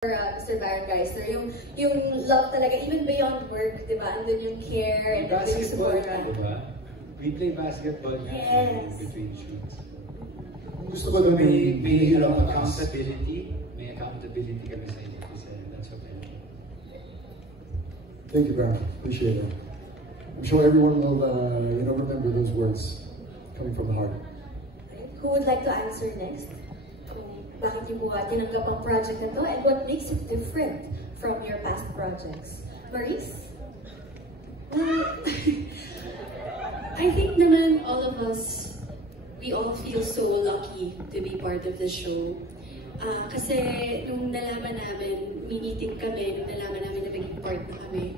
Mr. Baron Geisler, yung love talaga, even beyond work, di ba? Andun yung care and yung support. We play basketball between shoots. Gusto ko doon may accountability. May accountability kami sa inyo. That's okay. Thank you, Baron. Appreciate it. I'm sure everyone will remember those words coming from the heart. Who would like to answer next? Bakit niyo po tinanggap ang project na to and what makes it different from your past projects? Maurice? Well, I think naman all of us, we all feel so lucky to be part of this show. Kasi nung nalaman namin, miniting kami, nung nalaman namin na naging part na kami,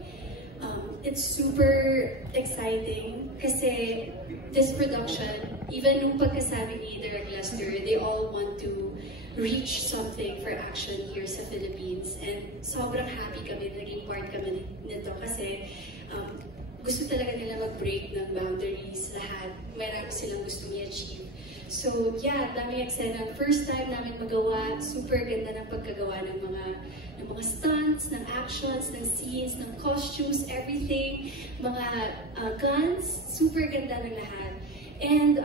it's super exciting kasi this production, even nung pagkasabi ni Direk Lester, they all want to reach something for action here sa Philippines. And sobrang happy kami, naging part kami nito kasi gusto talaga nila mag-break ng boundaries lahat. Marami silang gusto i-achieve. So yeah, daming eksena. First time namin magawa, super ganda ng pagkagawa ng mga stunts, ng actions, ng scenes, ng costumes, everything, mga guns, super ganda ng lahat. And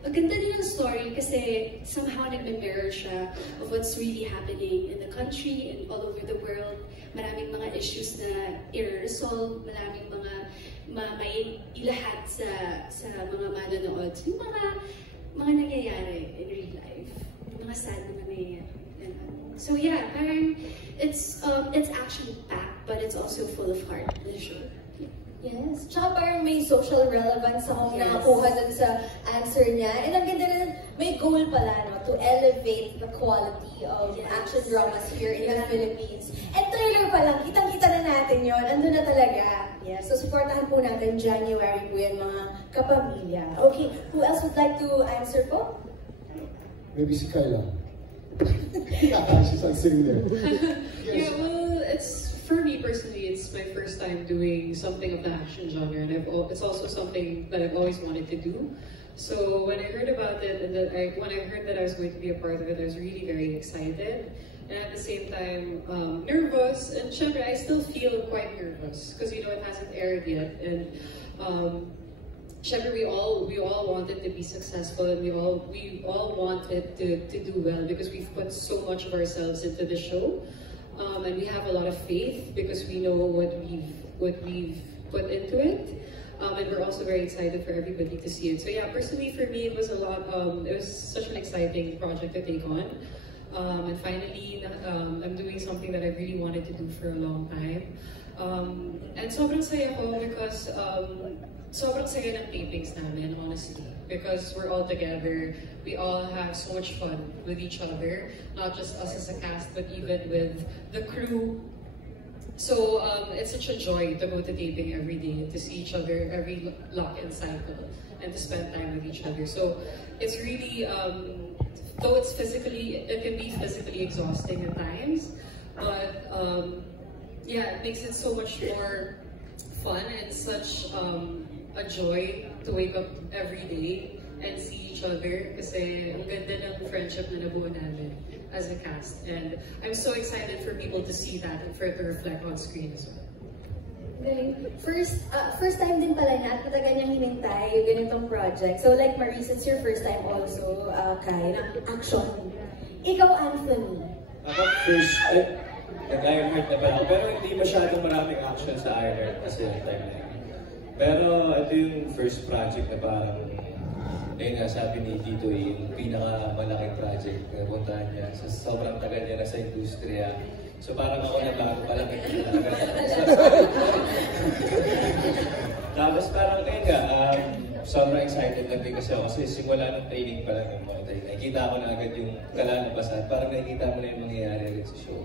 ang ganda din ng story kasi somehow nagme-mirror siya of what's really happening in the country and all over the world. Maraming mga issues na i-resolve, maraming mga may ilahat sa mga manonood. Yung mga nangyayari in real life. Mga sad na nangyayari. So yeah, parang it's action-packed but it's also full of heart, the show. Yes. Tsaka parang may social relevance akong nakakuha dun sa answer niya. And ang ganda na, may goal pala, no? To elevate the quality of action dramas here in the Philippines. And trailer pa lang, kitang-kita na natin yon. Andun na talaga. Yes. So, supportahan po natin January po yan, mga kapamilya. Okay. Who else would like to answer po? Maybe si Kyla. She's like sitting there. Yeah, well, for me personally, it's my first time doing something of the action genre, and it's also something that I've always wanted to do. So when I heard about it, and when I heard that I was going to be a part of it, I was really very excited, and at the same time nervous. And syempre, I still feel quite nervous because it hasn't aired yet, and syempre, we all want it to be successful, and we all want it to do well because we've put so much of ourselves into the show. And we have a lot of faith because we know what we've put into it, and we're also very excited for everybody to see it. So yeah, personally for me, it was a lot. It was such an exciting project to take on, and finally, I'm doing something that I really wanted to do for a long time. And sobrang saya ko because sobrang saya ng tapings namin, honestly, because we're all together. We all have so much fun with each other, not just us as a cast, but even with the crew. So it's such a joy to go to taping every day, to see each other every lock-in cycle, and to spend time with each other. So it's really, though it can be physically exhausting at times, but yeah, it makes it so much more fun and such a joy to wake up every day and see each other kasi ang ganda ng friendship na nabuo namin as a cast. And I'm so excited for people to see that and for it to reflect on screen as well. First time din pala na at matagal niyang hinintay yung ganitong project. So like Maurice, it's your first time also, Kai, ng action. Ikaw, Anthony. Ako first, nag-Ironheart na pala ako, pero hindi masyadong maraming action sa Ironheart kasi yung time na yun. Pero ito yung first project na parang ayun nga, sabi ni Tito, yung pinakamalaking project na puntahan niya. So, sobrang tagal niya na sa industriya. So parang ako na bago pa lang ito talaga. Tapos parang ayun nga, sobrang excited lang din kasi ako kasi simula ng training pa lang ng mga tayo. Nakikita ko na agad yung kalalabasan. Parang nakikita mo na yung mangyayari agad sa show.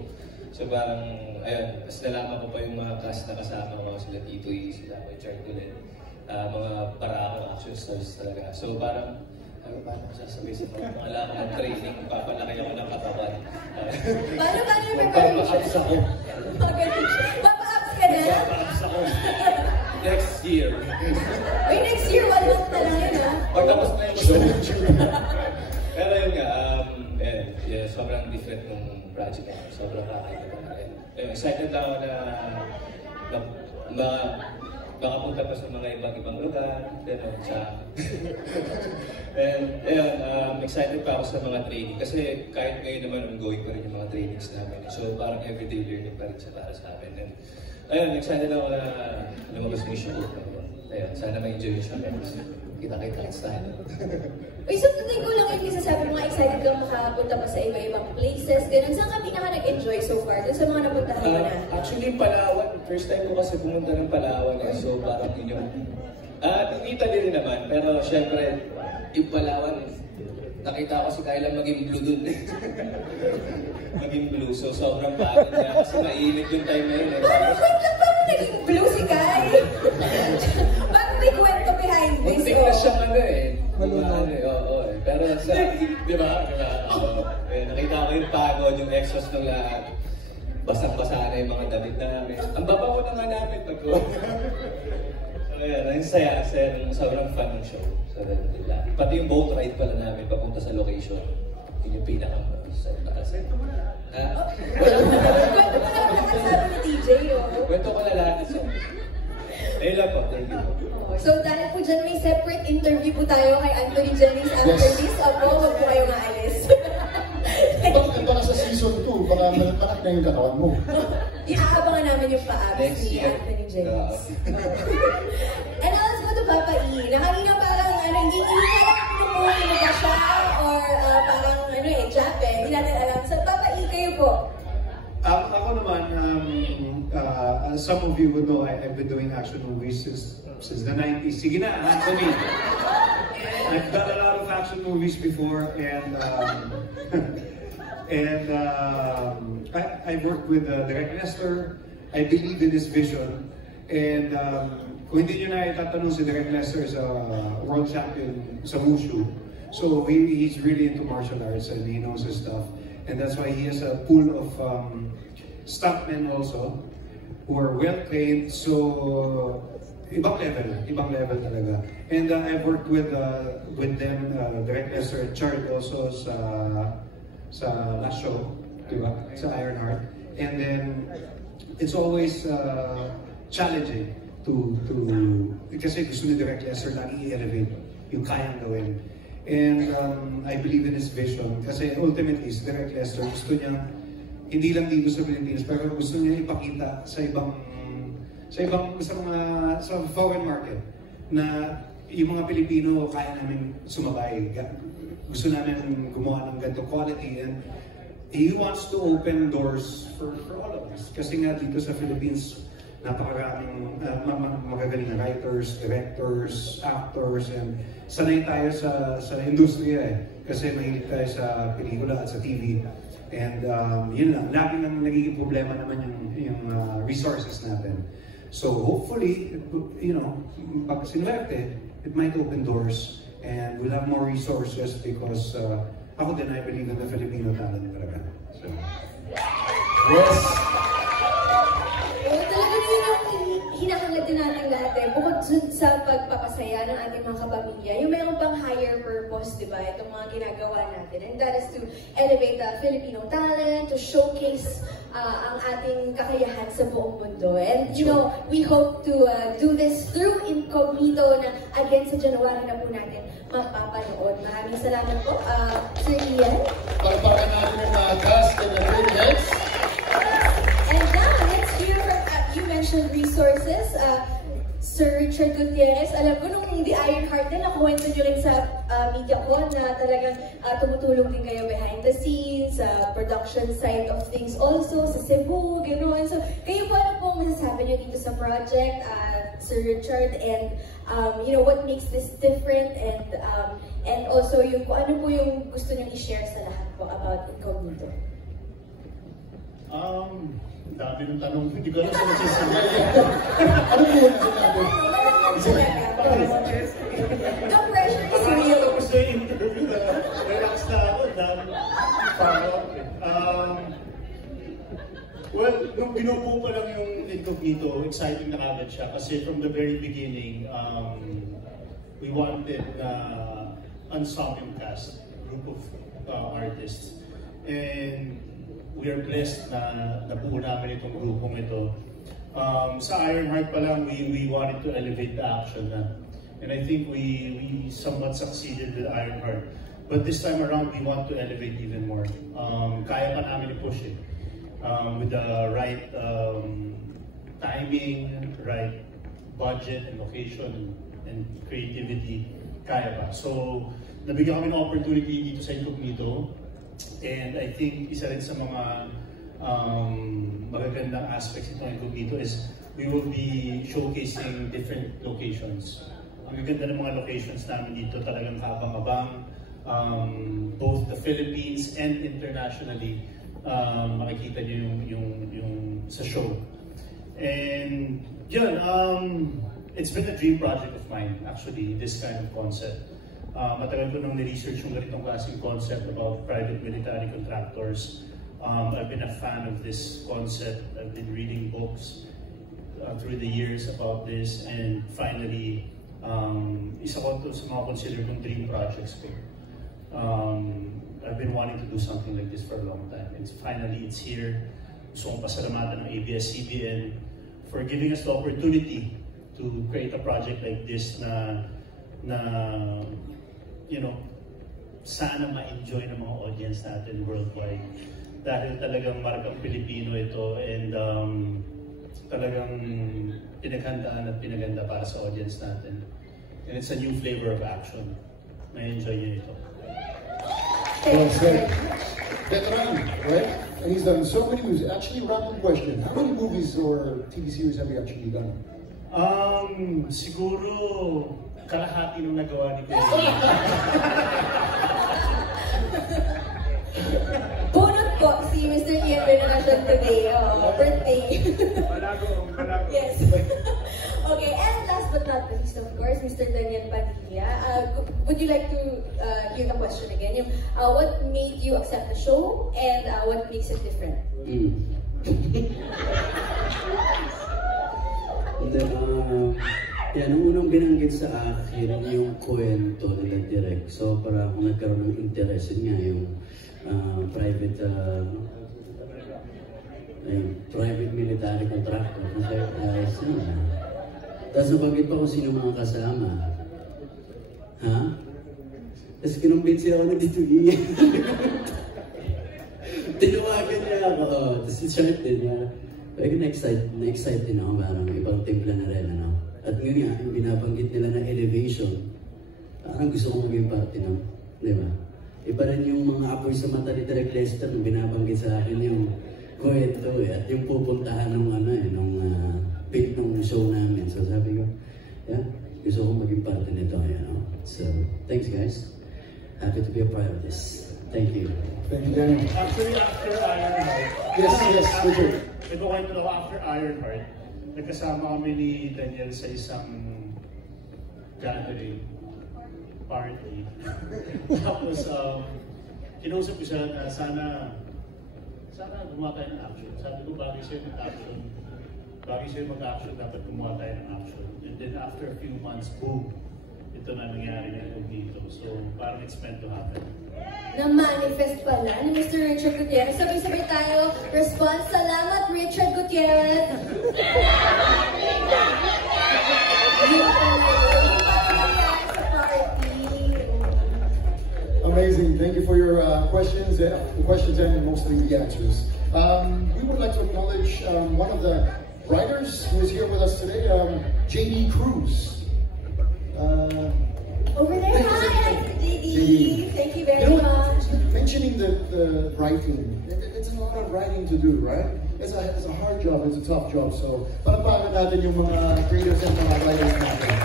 So parang, ayun, mas nalaman ko pa yung mga cast na kasama ko, sila Tito E, sila Richard Gulen. Mga para action stars talaga. So parang, paano ko sasabihin sa mga laman ng training, papalaki ako ng katawan. Paano yung preparation? Papa-ups ako. Papa-ups ka na? Papa-ups ako. Next year. Wait, next year, 1 month na lang yun, ha? Pagtapos na yung show. Pero yun nga, sobrang different nung project na sobrang kakaiba talaga. Excited lang ako na makapunta pa sa mga ibang lugar, gano'n, sa... And, ayun, excited pa ako sa mga training kasi kahit ngayon naman ongoing pa rin yung mga trainings namin. So, parang everyday learning pa rin siya para sa amin. And, ayun, excited ako na lumabas yung show. Ayun, sana ma-enjoy yung show. Kita-kita tayo. Uy, so tuloy ko lang yung sasabi mo, excited kang makapunta pa sa iba-ibang places, ganun. Saan ka pinaka nag-enjoy so far? Dun sa mga napuntahan mo na? Actually, Palawan. First time ko kasi pumunta ng Palawan. So, parang yun yung... Italy rin naman. Pero, syempre, yung Palawan, nakita ko si Kyla maging blue dun. Maging blue. So, sobrang pagod niya. Kasi mainit yung time na yun. Paano naging blue si Kai? Parang may kwento behind this. Muntik na siyang Malunod. Oo. Pero sa, di ba? Nakita ko yung pagod, yung exhaust ng lahat. Basang-basa na yung mga damit namin. Ang babaw na nga namin. Ayan, ang saya. Sobrang fun ng show. Pati yung boat ride pala namin papunta sa location. Yun yung pinaka-sa taas. Kwento mo na sabi ni DJ, Kwento ko na lahat. Ayun lang po, thank you. So dahil po dyan may separate interview po tayo kay Anthony Jennings after this. Opo, huwag po kayo maalis. Baka sa season 2, baka malapalak na yung katawan mo. Iaabangan namin yung paabot ni Anthony Jennings. And let's go to Papa E. Nakanina parang hindi parang pinupuli mo ba siya or parang Japan. Hindi natin alam. So Papa E, kayo po. Ako naman, some of you would know I've been doing action movies since the 90s. Sige na, Anthony. I've done a lot of action movies before, and I worked with Direk Lester. I believe in his vision, and kung hindi nyo na itatanong, si Direk Lester is a world champion sa Wushu. So he's really into martial arts and he knows his stuff. And that's why he has a pool of stuntmen also who are well trained. So ibang level talaga. And I've worked with them, Direk Lester and Chard also sa last show, diba? Sa Ironheart. And then it's always challenging to kasi gusto ni Direk Lester lagi i-elevate yung kayang gawin. And I believe in his vision kasi ultimately si Direk Lester gusto niya hindi lang dito sa Pilipinas pero gusto niya ipakita sa foreign market na yung mga Pilipino kaya namin sumabay. Gusto namin gumawa ng ganito quality, and he wants to open doors for all of us. Kasi nga dito sa Philippines napakaraming magagaling na writers, directors, actors, and sanay tayo sa industriya kasi mahilig tayo sa pelikula at sa TV. And yun lang, lagi nang nagiging problema naman yung resources natin. So hopefully, pag sinuwerte, it might open doors and we'll have more resources because ako din, I believe in the Filipino talent talaga. So, Yes! Hinahangad din natin lahat bukod sa pagpapasaya ng ating mga kapamilya, yung mayroong pang higher purpose, di ba? Itong mga ginagawa natin. And that is to elevate the Filipino talent, to showcase ang ating kakayahan sa buong mundo. And we hope to do this through Incognito na again sa January na po natin mapapanood. Maraming salamat po, Sir Ian. Pagpakan natin yung mga cast and the heads. And now, let's hear from, you mentioned resources. Sir Richard Gutierrez, alam ko nung The Ironheart na nakuwento nyo rin sa media ko na talagang tumutulong din kayo behind the scenes, production side of things also, sa Cebu, gano'n. So, kayo po ano pong masasabi nyo dito sa project, Sir Richard, and what makes this different, and also yung ano po yung gusto nyo i-share sa lahat po about Incognito? Dami ng tanong, hindi ko alam sa nagsisigay. Ano po yung sinabi? Don't pressure is real. Tapos na yung interview na relax na ako. Well, nung binubuo pa lang yung Incognito, exciting na kagad siya. Kasi from the very beginning, we wanted ensemble cast, group of artists. And we are blessed na nabuo namin itong grupong ito. Sa Ironheart pa lang, we wanted to elevate the action na. And I think we somewhat succeeded with Ironheart. But this time around, we want to elevate even more. Kaya pa namin i-push it. With the right timing, right budget and location and creativity, kaya pa. So, nabigyan kami ng opportunity dito sa Incognito. And I think isa rin sa mga magagandang aspects ito ng Incognito is we will be showcasing different locations. Ang ganda ng mga locations namin dito talagang kabang-abang, both the Philippines and internationally, makikita nyo yung sa show. And yun, it's been a dream project of mine actually, this kind of concept. Matagal ko nung ni-research yung ganitong klaseng concept about private military contractors. I've been a fan of this concept. I've been reading books through the years about this, and finally, isa ko to sa mga consider kong dream projects ko. I've been wanting to do something like this for a long time. Finally, it's here. Gusto kong pasalamatan ng ABS-CBN for giving us the opportunity to create a project like this na you know, sana ma-enjoy ng mga audience natin worldwide. Dahil talagang markang Pilipino ito, and talagang pinaghandaan at pinaganda para sa audience natin. And it's a new flavor of action. May-enjoy niyo ito. Well said. Veteran, right? And he's done so many movies. Actually, random question. How many movies or TV series have you actually done? Siguro kalahati nung nagawa ni Kuya. Bunot po si Mr. Ian Bernardo today. Birthday. Malago. Yes. Okay, and last but not least, of course, Mr. Daniel Padilla. Would you like to hear the question again? What made you accept the show, and what makes it different? Yan, ang unang binanggit sa akin yung kwento nila direct. So, para akong nagkaroon ng interest nga yung private military contractor. Kasi, tapos nabanggit pa kung sino mga kasama. Ha? Tapos kinumbinsi ako na dito iyan. Tinawagan niya ako. Tapos excited niya. Pero na-excite din ako, parang ibang timpla na rin, ano. At ngayon nga, yung binabanggit nila na elevation, parang gusto kong maging parte ng, di ba? Iba rin yung mga apoy sa mata ni Direk Lester nung binabanggit sa akin yung kwento at yung pupuntahan ng ng show namin. So sabi ko, yeah, gusto kong maging parte nito. So, thanks guys. Happy to be a part of this. Thank you. Thank you, Daniel. Actually, after Ironheart. Yes, Richard. Ito kwento na ako, after Ironheart, nagkasama kami ni Daniel sa isang gathering party. Tapos, kinausap ko siya na sana gumawa tayo ng action. Sabi ko, bagay sa'yo mag-action, dapat gumawa tayo ng action. And then after a few months, boom, ito na nangyari na dito. So, parang it's meant to happen. Na-manifest pala ni Mr. Richard Gutierrez. Sabay-sabay tayo. Response, salamat Richard Gutierrez. Amazing. Thank you for your questions, the questions and mostly the answers. We would like to acknowledge one of the writers who is here with us today, J.D. Cruz. Over there, hi, JD. Thank you very much. Mentioning the writing, it's a lot of writing to do, right? It's a hard job, it's a tough job. So, palapakan natin yung mga creators and mga writers natin.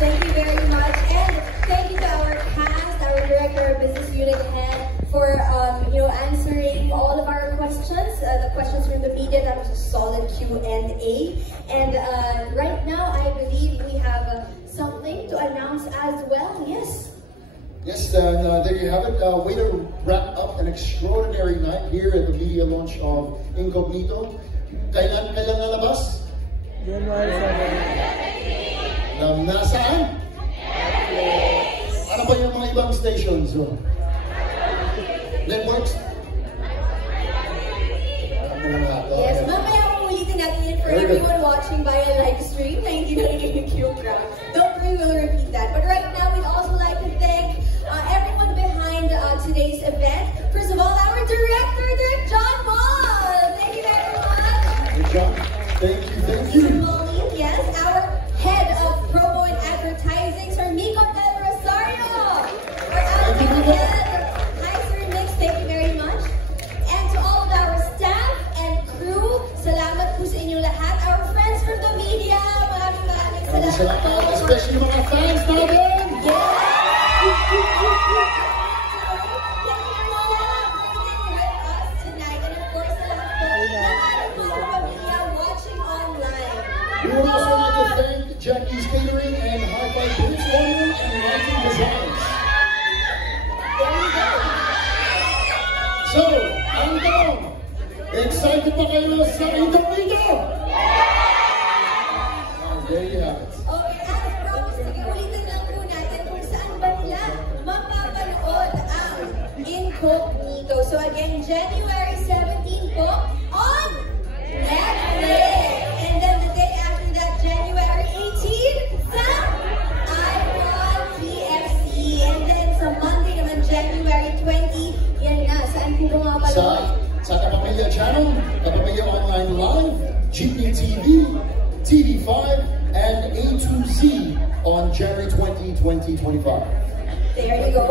Thank you very much, and thank you to our cast, our director, our business unit head, for answering all of our questions. The questions from the media, that was a solid Q&A. And right now, I believe we have something to announce as well. Yes. Yes, there you have it. Way to wrap up an extraordinary night here at the media launch of Incognito. Kailan nalabas? January 7. Nasaan? Ano ba yung mga ibang stations? Networks? watching via live stream na hindi nakikinig yung crowd. Don't worry, we'll repeat that. But right now, we'd also like to thank everyone behind today's event. First of all, our director, Direk John Paul. Thank you very much. Good job. Thank you, thank you. Pauline, yes, our head of promo and advertising, Sir Nico Del Rosario. Our head. Hi, Sir Mix. Thank you very much. And to all of our staff and crew, salamat po sa inyong lahat. Our friends from the media, maraming salamat. Especially mga fans natin. We would also like to thank Jackie's Catering and Hi-Fi Boots Oil and Lighting Designs. So, hanggang excited pa kayo sa Indonesia? There you have it. Okay, as promised, sige, ulitin lang po natin kung saan ba nila mapapanood ang Incognito. So again, January 17 po on Netflix. And then the day after that, January 18 sa iPod TFC. And then sa Monday naman, January 20, yan na. Saan po mapapanood? Sa Kapamilya Channel, Kapamilya Online Live, Jeepney TV, TV5, and A to Z on January 20, 2025. There you go.